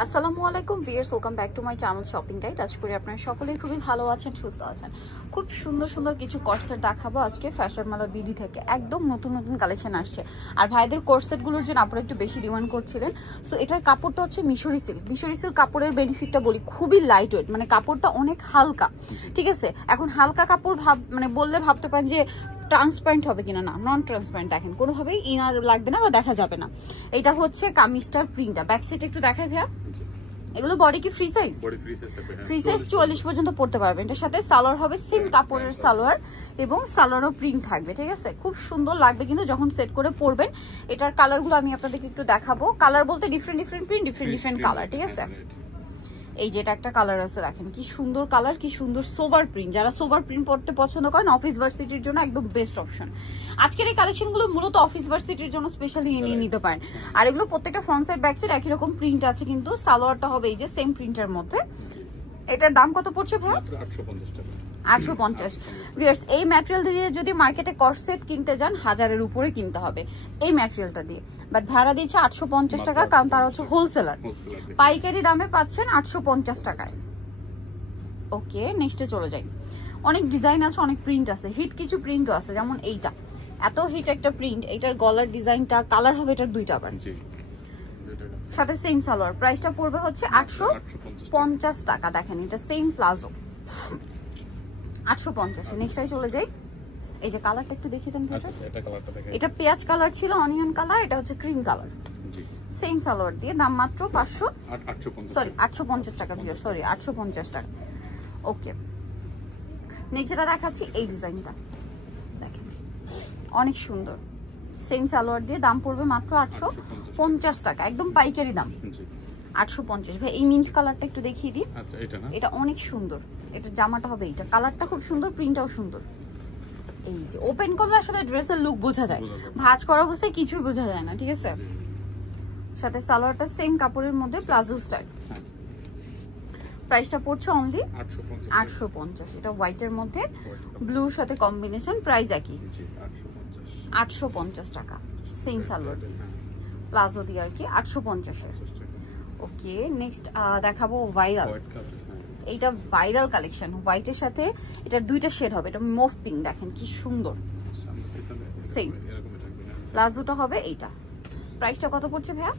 আসসালামু আলাইকুম viewers, welcome back to my channel shopping guide. আশা করি আপনারা সকলেই খুবই ভালো আছেন, সুস্থ আছেন। খুব সুন্দর সুন্দর কিছু কোর্সেট দেখাবো আজকে ফ্যাশন মালা বিডি থেকে। একদম নতুন নতুন কালেকশন আসছে। আর ভাইদের কোর্সেটগুলোর জন্য আপনারা একটু বেশি ডিমান্ড করছিলেন। সো এটার কাপড়টা হচ্ছে মিশরি সিল্ক। মিশরি সিল্ক কাপড়ের বেনিফিটটা বলি, খুবই লাইট ওয়েট, মানে কাপড়টা অনেক হালকা। ঠিক আছে, এখন হালকা কাপড় মানে বললে ভাবতে পারেন যে ট্রান্সপারেন্ট হবে কিনা, না, নন ট্রান্সপারেন্ট। দেখেন কোনোভাবেই ইনার লাগবে না বা দেখা যাবে না। এটা হচ্ছে কামিজটার প্রিন্টটা। ব্যাক সাইড একটু দেখাই ভাইয়া। এগুলো বডি কি ফ্রি সাইজ? ফ্রি সাইজ 44 পর্যন্ত পড়তে পারবেন। এটার সাথে সালোয়ার হবে সেম কাপড়ের সালোয়ার এবং সালোয়ারও প্রিন্ট থাকবে। ঠিক আছে, খুব সুন্দর লাগবে কিন্তু যখন সেট করে পরবেন। এটার কালারগুলো আমি আপনাদেরকে একটু দেখাবো। কালার বলতে different different print, different colour. ঠিক আছে, এই যেটা একটা কালার আছে, দেখেন কি সুন্দর কালার, কি সুন্দর সোভার প্রিন্ট। যারা সোভার প্রিন্ট পড়তে পছন্দ করেন অফিস ভার্সিটির জন্য একদম বেস্ট অপশন। আজকের এই কালেকশনগুলো মূলত অফিস ভার্সিটির জন্য স্পেশালি নিয়ে নিতে পারেন। আর এগুলো প্রত্যেকটা ফ্রন্ট সাইড ব্যাক সাইড একই রকম প্রিন্ট আছে, কিন্তু সালোয়ারটা হবে এই যে সেম প্রিন্টের মধ্যে। এটার দাম কত পড়ছে ভাই? 850 টাকা। 850। ভিউয়ার্স, এই ম্যাটেরিয়াল দিয়ে যদি মার্কেটে কর্সেট কিনতে যান 1000-এর উপরে কিনতে হবে এই ম্যাটেরিয়ালটা দিয়ে। বাট ভাড়া দিচ্ছে 850 টাকা, কারণ তারা হচ্ছে হোলসেলার। পাইকারি দামে পাচ্ছেন 850 টাকায়। ওকে, নেক্সটে চলে যাই। অনেক ডিজাইন আছে, অনেক প্রিন্ট আছে, হিট কিছু প্রিন্টও আছে, যেমন এইটা এত হিট একটা প্রিন্ট। এইটার গলার ডিজাইনটা কালার হবে এটার দুইটা আবার, সাথে সেম সালোয়ার। প্রাইসটা পড়বে হচ্ছে 850 টাকা। দেখেন এটা সেম প্লাজো 850। নেক্সটে চলে যাই। এই যে কালারটা একটু দেখিয়ে দেন। এটা পেঁয়াজ কালার ছিল, অনিয়ন কালার, এটা হচ্ছে ক্রিম কালার। সেম সালোয়ার দিয়ে দাম মাত্র 850 টাকা। সরি 850 টাকা। ওকে, নেক্সট যেটা দেখাচ্ছি এই ডিজাইনটা দেখেন, অনেক সুন্দর। সেম সালোয়ার দিয়ে দাম পড়বে মাত্র 850 টাকা, একদম পাইকারি দাম 850। ভাই এই মিন্ট কালারটা একটু দেখিয়ে দিই। আচ্ছা, এটা অনেক সুন্দর। এটা জামাটা হবে এইটা, কালারটা খুব সুন্দর, প্রিন্টটাও সুন্দর। এই যে ওপেন করলে আসলে ড্রেসের লুক বোঝা যায়, ভাঁজ করা অবস্থায় কিছুই বোঝা যায় না। ঠিক আছে, সাথে সালোয়ারটা সেম কাপড়ের মধ্যে প্লাজো স্টাইল। প্রাইসটা পড়ছে অনলি 850। এটা হোয়াইটের মধ্যে ব্লুর সাথে কম্বিনেশন, প্রাইস একই 850 টাকা। সেম সালোয়ার দিয়ে প্লাজো দিয়ে আর কি 850-এ। ওকে, নেক্সট দেখাবো ভাইরাল। এইটা ভাইরাল কালেকশন, হোয়াইটের সাথে এটার দুইটা শেড হবে। এটা মুভ পিঙ্ক, দেখেন কি সুন্দর। সেম প্লাজোটা হবে এইটা। প্রাইসটা কত পড়ছে ভাইয়া?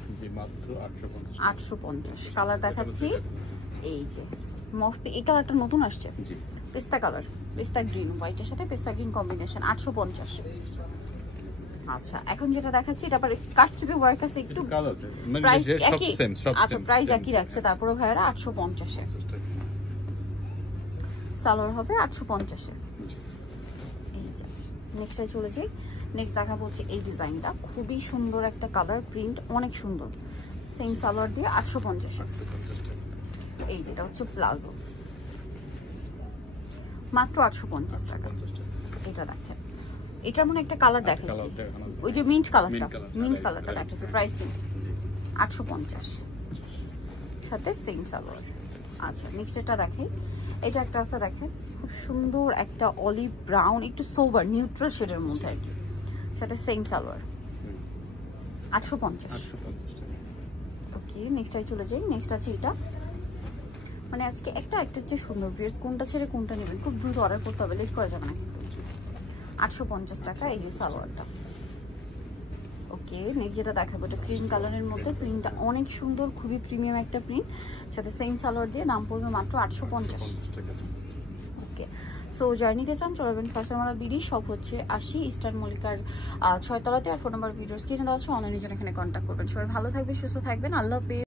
850। কালার দেখাচ্ছি, এই যে মুভ পিঙ্ক, এই কালারটা নতুন আসছে, পেস্তা কালার, পেস্তা গ্রিন, হোয়াইটের সাথে পেস্তা গ্রিন কম্বিনেশন, 850। আচ্ছা, এখন যেটা দেখাচ্ছি এটা আবার কাটচুপি ওয়ার্ক আছে একটু, প্রাইস একই। আচ্ছা, প্রাইস একই রাখছে, তারপরে ভাইয়ারা 850-এ। সালোয়ার হবে 850-এ। এই যে নেক্সটে চলে যাই। নেক্সট দেখা বলছে এই ডিজাইনটা, খুবই সুন্দর একটা কালার, প্রিন্ট অনেক সুন্দর। সেম সালোয়ার দিয়ে 850-এ। এই যেটা হচ্ছে প্লাজো, মাত্র 850 টাকা। এটা দেখেন, এটার মনে একটা কালার দেখাচ্ছি, ওই যে মিন্ট কালারটা, মিন্ট কালারটা দেখাচ্ছি। প্রাইসিং 850, সাথে সেম সালোয়ার। আচ্ছা, নেক্সট এটা দেখেন, এটা একটা আছে দেখেন, খুব সুন্দর একটা অলিভ ব্রাউন, একটু সোবার নিউট্রাল শেডের মধ্যে আর কি, সাথে সেম সালোয়ার, 850। ওকে, নেক্সট চলে যাই। নেক্সট আছে এটা, মানে আজকে একটা হচ্ছে সুন্দর ভিউয়ার্স, কোনটা ছেড়ে কোনটা নেবেন খুব দ্রুত অর্ডার করতে হবে, লেট করা যাবে না কিন্তু। 850 টাকা এই যে সালোয়ারটা। ওকে, নেক্সট যেটা দেখাবো এটা ক্রিম কালারের মধ্যে, প্রিন্টটা অনেক সুন্দর, খুবই প্রিমিয়াম একটা প্রিন্ট, সাথে সেম সালোয়ার দিয়ে দাম পড়বে মাত্র 850 টাকা। ওকে, সো জার্নিতে চান চলবেন ফ্যাশন মালা বিডি, সব হচ্ছে 80 ইস্টার্ন মল্লিকার 6 তলাতে। আর ফোন নাম্বার ভিডিওস কিনে দেওয়া আছে, অনলাইনে জন্য এখানে কন্ট্যাক্ট করবেন। সবাই ভালো থাকবেন, সুস্থ থাকবেন, আল্লাহ হাফেজ।